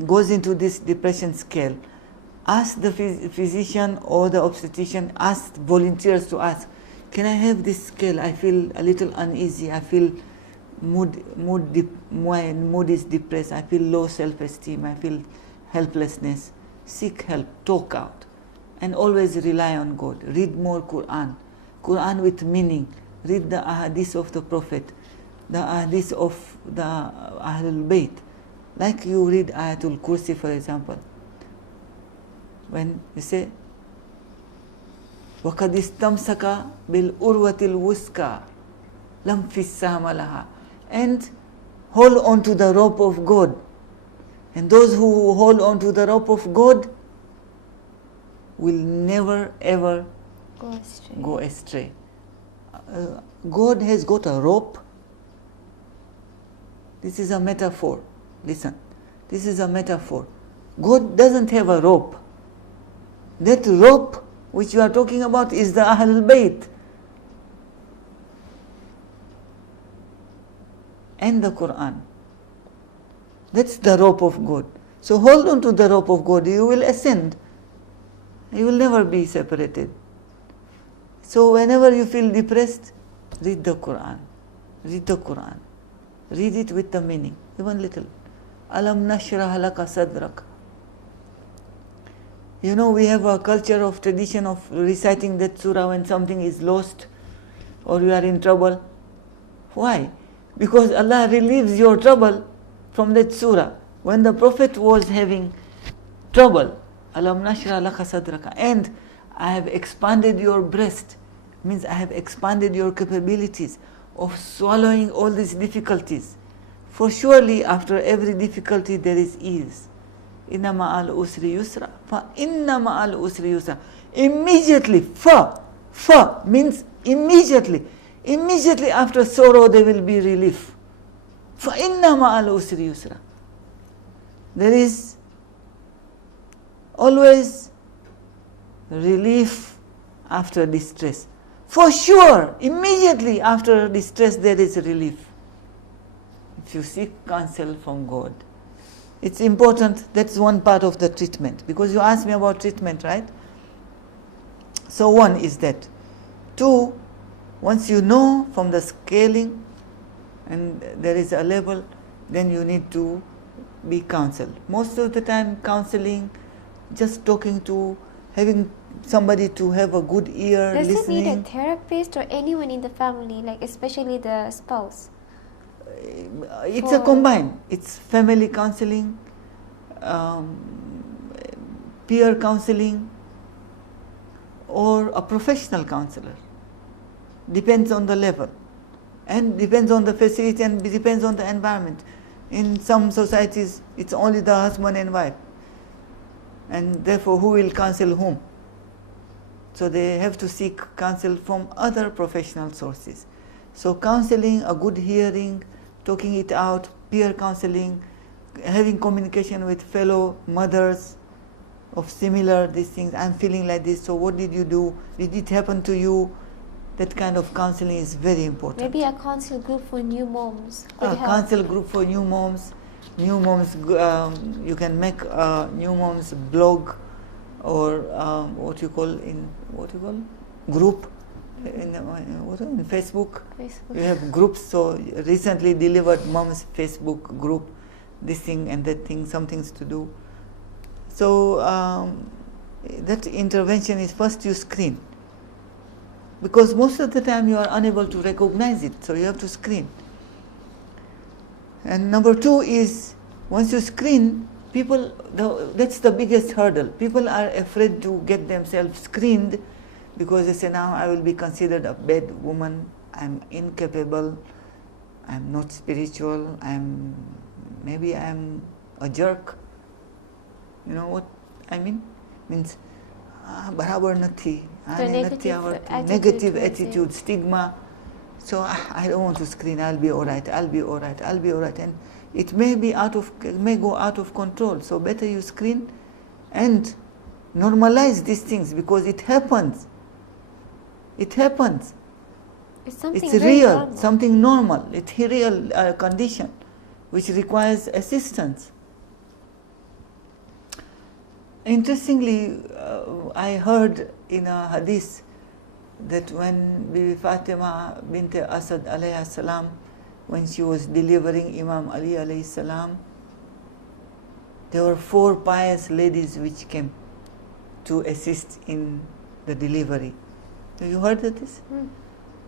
goes into this depression scale, ask the physician or the obstetrician, ask volunteers to ask, can I have this scale? I feel a little uneasy, I feel my mood is depressed, I feel low self-esteem, I feel helplessness. Seek help, talk out, and always rely on God. Read more Quran, Quran with meaning. Read the ahadith of the Prophet, the ahadith of the Ahlul Bayt. Like you read Ayatul Kursi, for example. When you say, وَقَدْ اسْتَمْسَكَ بِالْأُرْوَةِ الْوُسْكَى لَمْ فِسَّامَ لَهَا. And hold on to the rope of God. And those who hold on to the rope of God, will never ever go astray. God has got a rope. This is a metaphor. Listen, this is a metaphor. God doesn't have a rope. That rope which you are talking about is the Ahlul Bayt and the Quran. That's the rope of God. So hold on to the rope of God. You will ascend. You will never be separated. So whenever you feel depressed, read the Quran. Read the Quran. Read it with the meaning, even little. Alam nashrah laka sadrak. You know, we have a culture of tradition of reciting that surah when something is lost or you are in trouble. Why? Because Allah relieves your trouble from that surah. When the Prophet was having trouble, Alam nashrah laka sadraka, and I have expanded your breast, means I have expanded your capabilities of swallowing all these difficulties. For surely after every difficulty there is ease. Inna ma'al usri yusra. Fa inna ma'al usri yusra. Immediately, fa means immediately. Immediately after sorrow there will be relief. Fa inna ma'al usri yusra. There is always relief after distress. For sure, immediately after distress there is relief. If you seek counsel from God. It's important, that's one part of the treatment. Because you asked me about treatment, right? So one is that. Two, once you know from the scaling and there is a level, then you need to be counseled. Most of the time counseling, just talking to, having somebody to have a good ear, Does listening. it need a therapist or anyone in the family, like especially the spouse? It's a combine. It's family counseling, peer counseling, or a professional counselor. Depends on the level, and depends on the facility, and depends on the environment. In some societies, it's only the husband and wife, and therefore who will counsel whom? So they have to seek counsel from other professional sources. So counseling, a good hearing, talking it out, peer counseling, having communication with fellow mothers of similar these things. I'm feeling like this, so what did you do? Did it happen to you? That kind of counseling is very important. Maybe a counsel group for new moms. A counsel group for new moms. New moms, you can make a new moms blog or group. In Facebook, you have groups. So recently delivered mom's Facebook group, this thing and that thing, some things to do. So that intervention is first you screen, because most of the time you are unable to recognize it, so you have to screen. And number two is, once you screen, people, that's the biggest hurdle. People are afraid to get themselves screened because they say, now I will be considered a bad woman, I'm incapable, I'm not spiritual, maybe I'm a jerk. You know what I mean? Means barabar nathi, negative attitude, stigma. So I don't want to screen, I'll be alright. And it may go out of control. So better you screen and normalize these things, because it happens. It's real, normal. something normal. It's a real condition which requires assistance. Interestingly, I heard in a hadith that when Bibi Fatima bint Asad alayhi salam, when she was delivering Imam Ali alayhi salam, there were 4 pious ladies which came to assist in the delivery. Have you heard of this?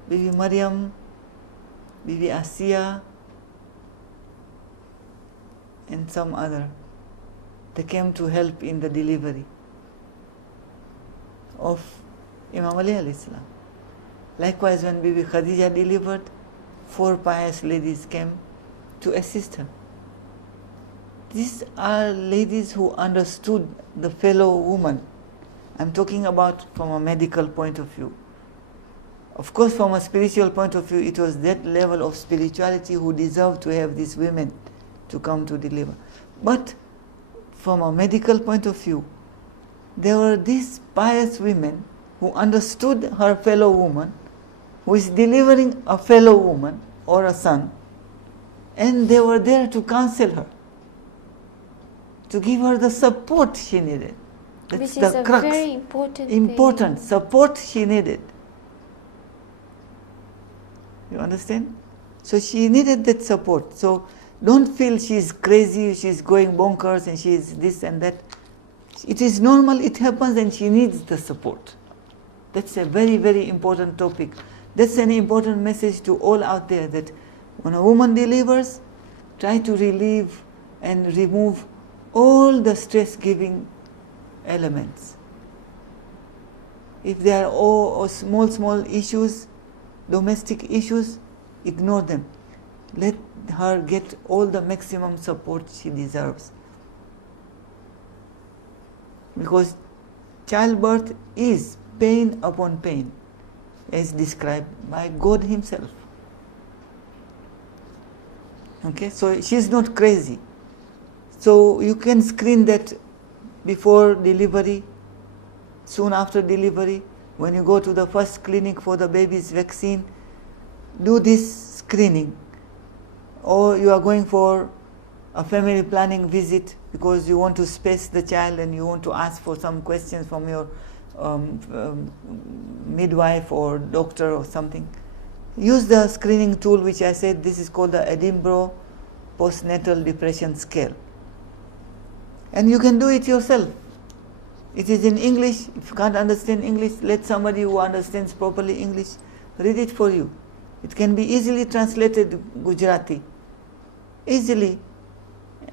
Bibi Maryam, Bibi Asiya, and some other. They came to help in the delivery of Imam Ali alayhi salam. Likewise, when Bibi Khadija delivered, 4 pious ladies came to assist her. These are ladies who understood the fellow woman, I'm talking about from a medical point of view. Of course, from a spiritual point of view, it was that level of spirituality who deserved to have these women to come to deliver. But from a medical point of view, there were these pious women who understood her fellow woman, who is delivering a fellow woman or a son, and they were there to counsel her, to give her the support she needed. That's Which the is a crux. very important Important thing. support she needed. You understand? So she needed that support. So don't feel she's crazy, she's going bonkers and she's this and that. It is normal, it happens, and she needs the support. That's a very, very important topic. That's an important message to all out there, that when a woman delivers, try to relieve and remove all the stress-giving elements. If there are all small issues, domestic issues, ignore them. Let her get all the maximum support she deserves. Because childbirth is pain upon pain, as described by God Himself. Okay, so she's not crazy. So you can screen that before delivery, soon after delivery, when you go to the first clinic for the baby's vaccine, do this screening. Or you are going for a family planning visit because you want to space the child and you want to ask for some questions from your midwife or doctor or something. Use the screening tool which I said, this is called the Edinburgh Postnatal Depression Scale. And you can do it yourself. It is in English. If you can't understand English, let somebody who understands properly English read it for you. It can be easily translated Gujarati. Easily.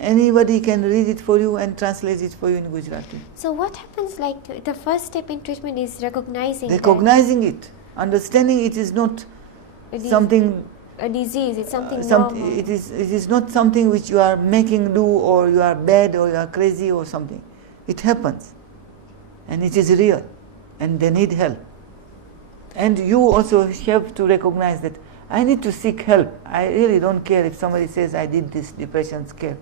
Anybody can read it for you and translate it for you in Gujarati. So what happens, like the first step in treatment is recognizing it. Understanding it is not something, a disease, it's something normal. It is not something which you are making do, or you are bad, or you are crazy or something. It happens. And it is real. And they need help. And you also have to recognize that I need to seek help. I really don't care if somebody says I did this depression scale.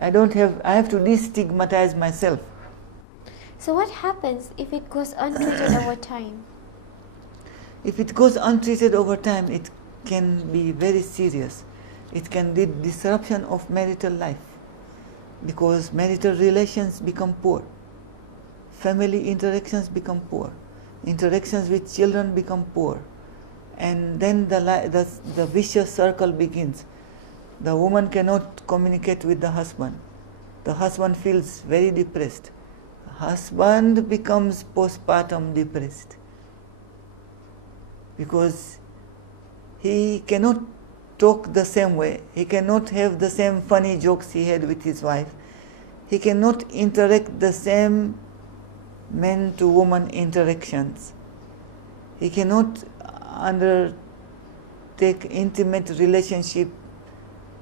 I have to destigmatize myself. So what happens if it goes untreated over time? If it goes untreated over time, it can be very serious. It can lead disruption of marital life, because marital relations become poor. Family interactions become poor. Interactions with children become poor. And then the vicious circle begins. The woman cannot communicate with the husband. The husband feels very depressed. The husband becomes postpartum depressed, because he cannot talk the same way. He cannot have the same funny jokes he had with his wife. He cannot interact the same man to woman interactions. He cannot undertake intimate relationship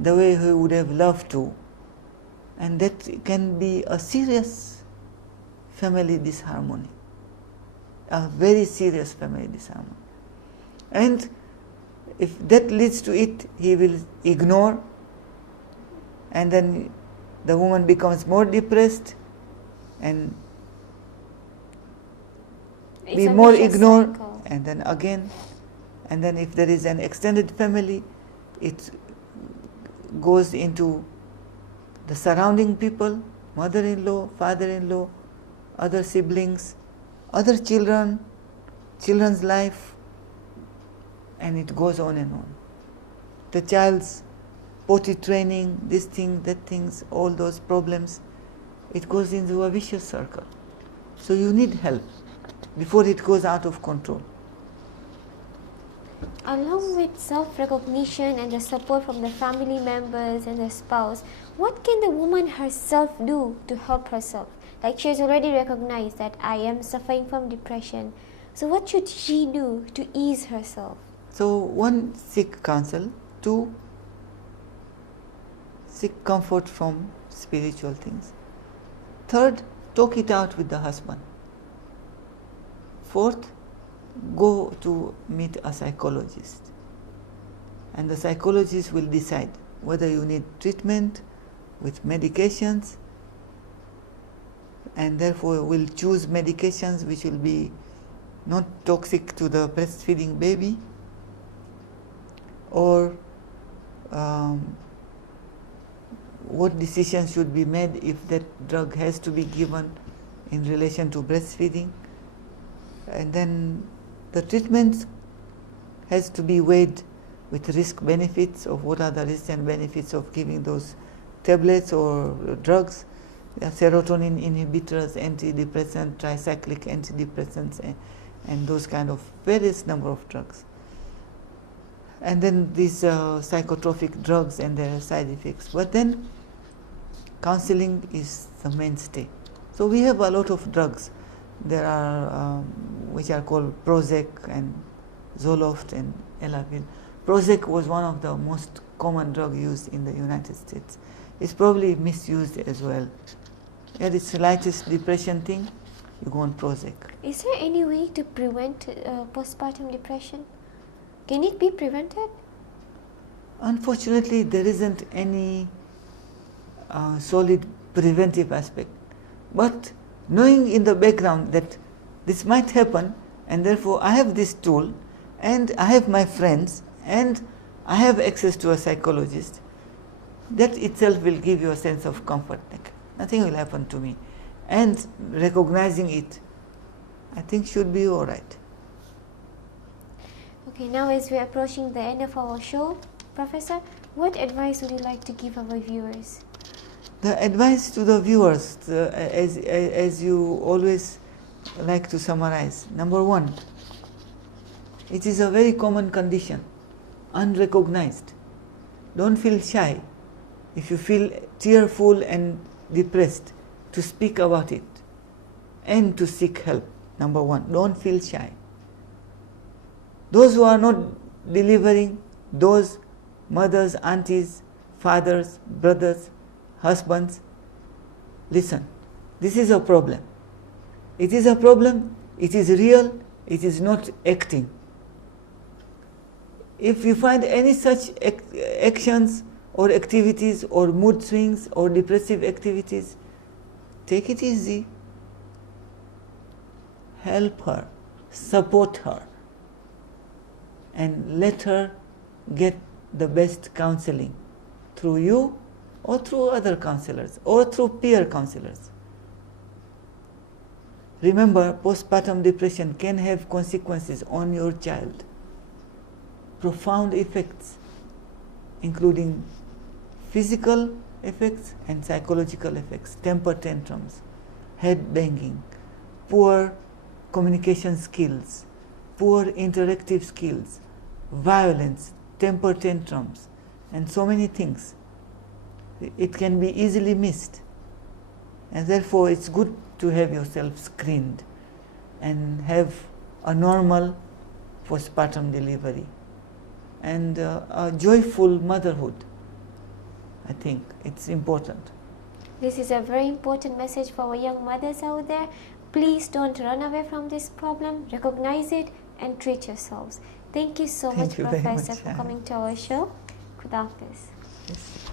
the way he would have loved to. And that can be a serious family disharmony. A very serious family disharmony. And if that leads to it, he will ignore, and then the woman becomes more depressed and be more ignored, and then again. And then if there is an extended family, it goes into the surrounding people, mother-in-law, father-in-law, other siblings, other children, children's life, and it goes on and on. The child's potty training, this thing, that things, all those problems, it goes into a vicious circle. So you need help before it goes out of control. Along with self-recognition and the support from the family members and the spouse, what can the woman herself do to help herself? Like, she has already recognized that I am suffering from depression. So what should she do to ease herself? So one, seek counsel. Two, seek comfort from spiritual things. Third, talk it out with the husband. Fourth, go to meet a psychologist, and the psychologist will decide whether you need treatment with medications, and therefore will choose medications which will be not toxic to the breastfeeding baby, or what decisions should be made if that drug has to be given in relation to breastfeeding. And then the treatment has to be weighed with risk benefits of what are the risks and benefits of giving those tablets or drugs, serotonin inhibitors, antidepressant, tricyclic antidepressants, and those kind of various number of drugs. And then these psychotropic drugs and their side effects. But then counseling is the mainstay. So we have a lot of drugs. There are which are called Prozac and Zoloft and Elavil. Prozac was one of the most common drug used in the United States. It's probably misused as well. At its lightest depression thing, you go on Prozac. Is there any way to prevent postpartum depression? Can it be prevented? Unfortunately, there isn't any solid preventive aspect. But knowing in the background that this might happen, and therefore I have this tool, and I have my friends, and I have access to a psychologist, that itself will give you a sense of comfort. Like, nothing will happen to me. And recognizing it, I think should be all right. Okay, now as we are approaching the end of our show, Professor, what advice would you like to give our viewers? The advice to the viewers, as you always like to summarize, number one, it is a very common condition, unrecognized. Don't feel shy. If you feel tearful and depressed, to speak about it and to seek help. Number one, don't feel shy. Those who are not delivering, those mothers, aunties, fathers, brothers, husbands, listen, this is a problem. It is a problem, it is real, it is not acting. If you find any such actions or activities or mood swings or depressive activities, take it easy. Help her, support her, and let her get the best counseling through you or through other counselors or through peer counselors. Remember, postpartum depression can have consequences on your child, profound effects, including physical effects and psychological effects, temper tantrums, head banging, poor communication skills, poor interactive skills, violence, temper tantrums, and so many things. It can be easily missed, and therefore it's good to have yourself screened and have a normal postpartum delivery and a joyful motherhood. I think it's important. This is a very important message for our young mothers out there. Please don't run away from this problem, recognize it and treat yourselves. Thank you so much, Professor, for coming to our show. Khuda Hafiz. Yes.